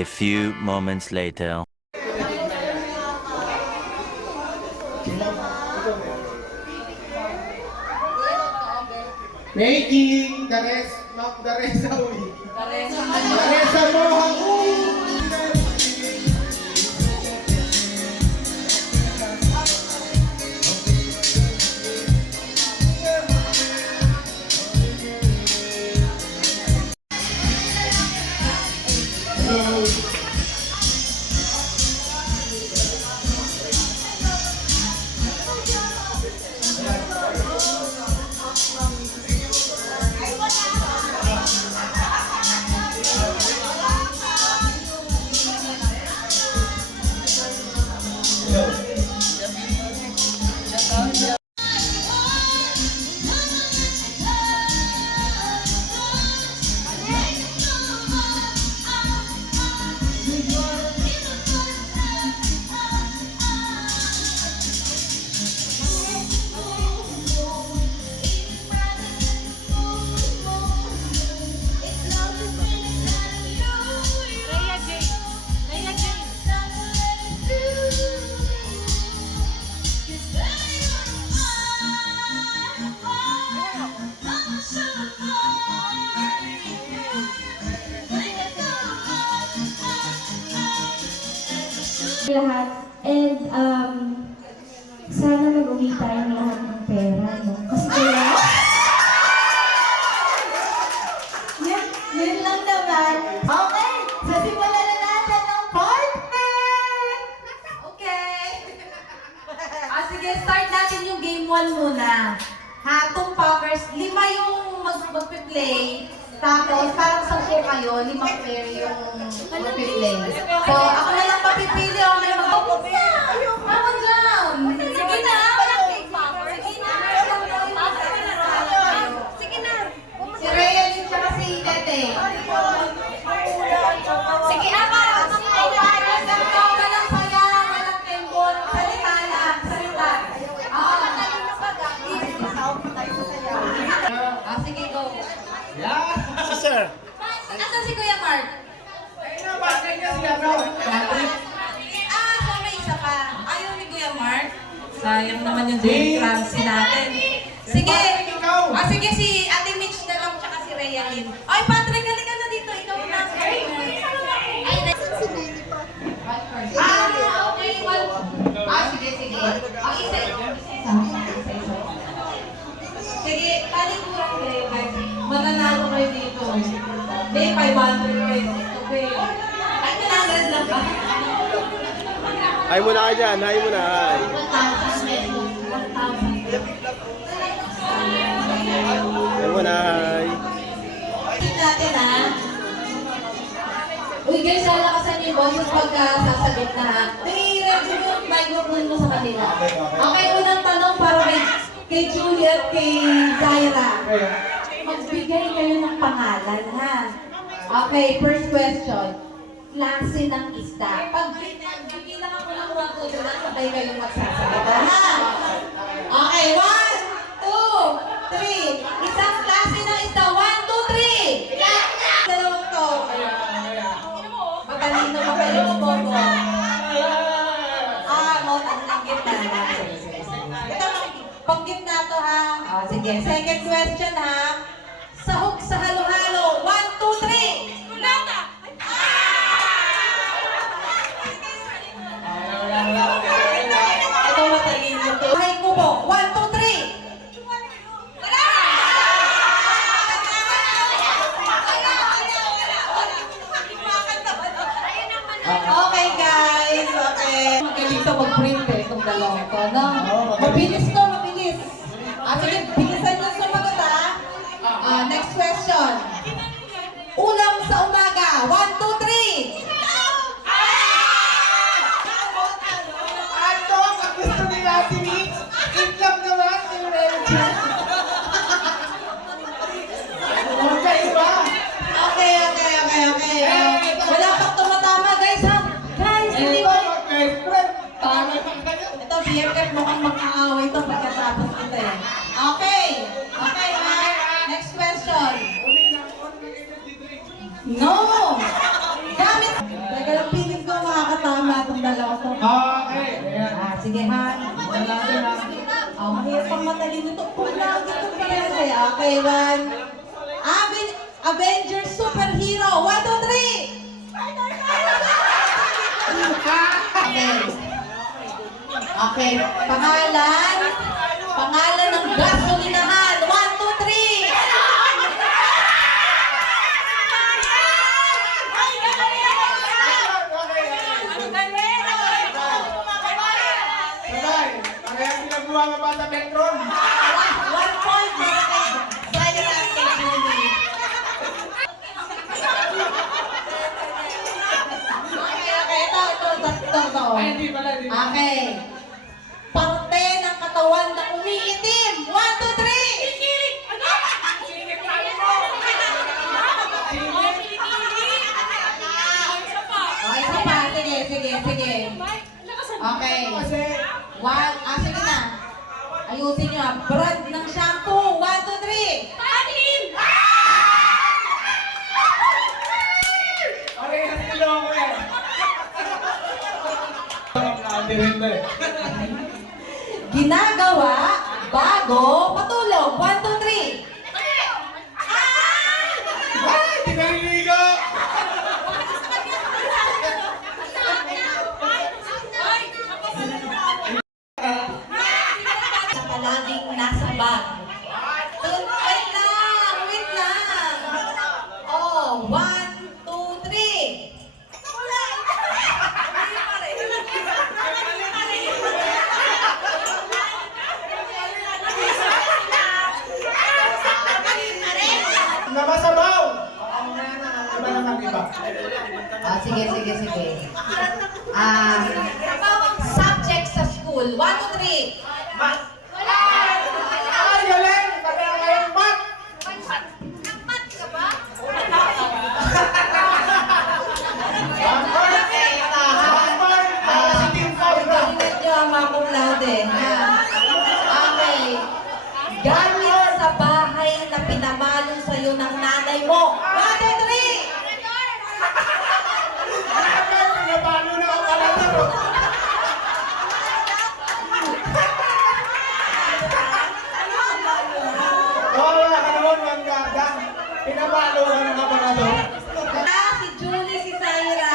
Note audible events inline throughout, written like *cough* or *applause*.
few moments later. Making the rest, not the rest away. The rest mo ako. Magpe-play. Tapos, parang sampu kayo, limang pair yung magpe-play. So, ako na lang papipili, ako na lang mag-papili. Ako dyan! Sige na! Sige na! Si Rhea din siya kasi Tete. Sige, ako! Walang saya, walang tempo, salita lang, salita. Ah, Ah, sige, go. Yeah. Si Sir. Asan si Kuya Mark? Ay na, bakit niya siya, bro? Patrick. Ah, so may isa pa. Ayaw ni Kuya Mark. Sayang naman yung Jane Clancy natin. Sige. Ah, sige, si Ate Mitch na lang, tsaka si Rhea Lynn. Ay, Patrick, halika na dito. Ikaw na. Ay, Ah, okay. Well, ah, sige, sige. Ang isa, isa, isa. Isa, isa. Sige, talikuran kayo, guys. Mananalo kayo dito. May 500 pesos. Okay. Ay, 100 lang ba? Hi muna ka dyan. Hi muna. Hi. 1,000 1,000. Hi muna. Hi. Tingnan natin ha. Uy guys, lalakasan niyo yung boses pagka sasagot na ha. Nai-review mo yung microphone mo sa kanila. Okay, unang tanong para kay, kay Julie kay Zaira. Magbigay kayo ng pangalan ha. Okay, first question. Klase ng isda. Pag bigyan ako ng 1, 2, 3, sabay kayong magsasalita ha. Okay, 1, 2, 3. Oh, sige, second question ha. Sahog sa halo-halo. 1, 2, 3. Kulata! Ito matalino to. Ay, kubo. 1, 2, 3. Okay guys, okay. Magaling to mag-print eh, itong dalawang to, no? Mabilis to, mabilis. Ah, sige, bilisan ha? Oh, mahirap pang matalino to. Kung lagi to parehas eh. Okay, one. Aven Avengers Superhero. One, two, three! Okay. *laughs* Okay. Pangalan. Pangalan ng gasolinahan. One, two, three! Sabay! Parehas silang bumababa sa Petron! One point para kay Zaira at kay Julie. Okay, okay. Ito, ito, ito, ito, ito. Ay, hindi pala, hindi pala. Okay. Parte ng katawan na umiitim. One, two, three! Okay, isa pa. Sige, sige, sige. Okay. One, ah. Ayusin nyo ah. Brand ng shampoo. One, two, three. parehas sila ako yan. Eh. Ginagawa bago patulog. One, two, three. Ay, di naliligo! Na palaging nasa bag. Tun- Wait lang, wait lang. Oh, one, two, three. Namasabaw! Iba na kang iba. Ah, sige, sige, sige. Ah, subject sa school. One, two, three. Ay, galing! Pareha kayong mat! Okay, tahan. Para si Team Cobra. Tingnan nyo ang mga kumlade. ha? Okay. Gamit sa bahay na pinamalo sa'yo ng nanay mo. One, two, three. Agad, pinabalo na ako kalaro. Oo, wala ka naman, mga ganda. Pinabalo ka ng kaparador. Ah, si Julie, si Zaira,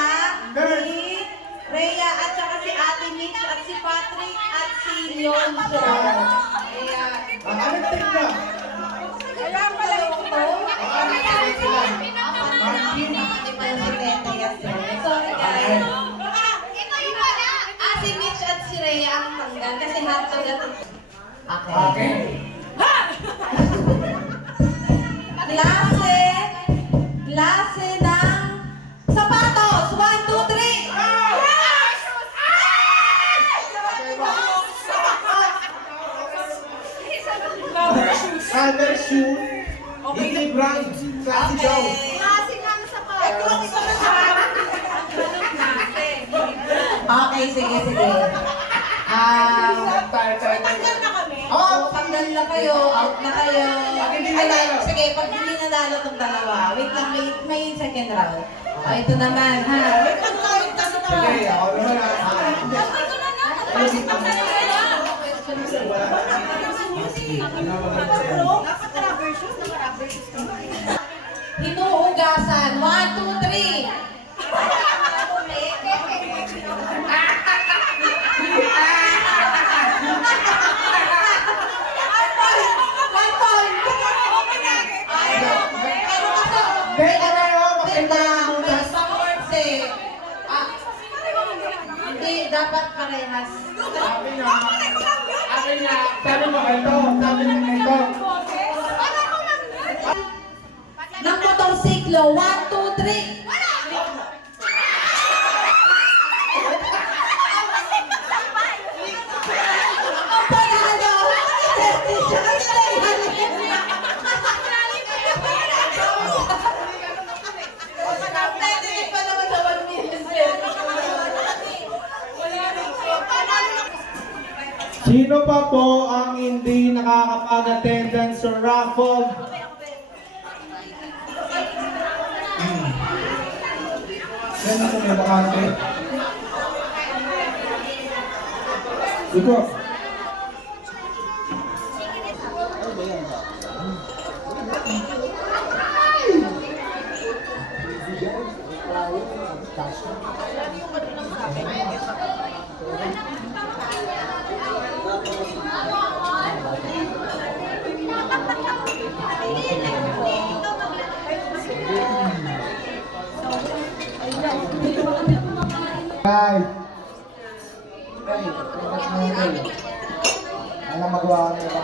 si Rhea, at saka si Ate Mitch, at si Patrick, at si Leonzo. Ayan. Ang anong tip na? Tanggal kasi hotdog at... Okay. Okay. Klase, klase ng sapatos. One, two, three. Other shoe. Hindi brand. Klase daw. Okay, sige, sige. Ah, Tayo, tayo, tayo. oh, tanggal na kayo, na. Pag hindi nanalo. sige, pag hindi nanalo tong dalawa, wait lang, may, may second round. Oh, ito naman, ha? Wait lang tayo, tanong na. Sige, ako naman ah. Hinuhugasan. One, two, three. *laughs* parehas. Sabi niya, sabi niya, sabi mo ganito, sabi niya ganito. Ng motorsiklo, 1, 2, 3. Sino pa po ang hindi nakakapag-attendance sa raffle? Yan ako may bakante. Ito. Guys. Hey, yun. Ano magawa ko ba?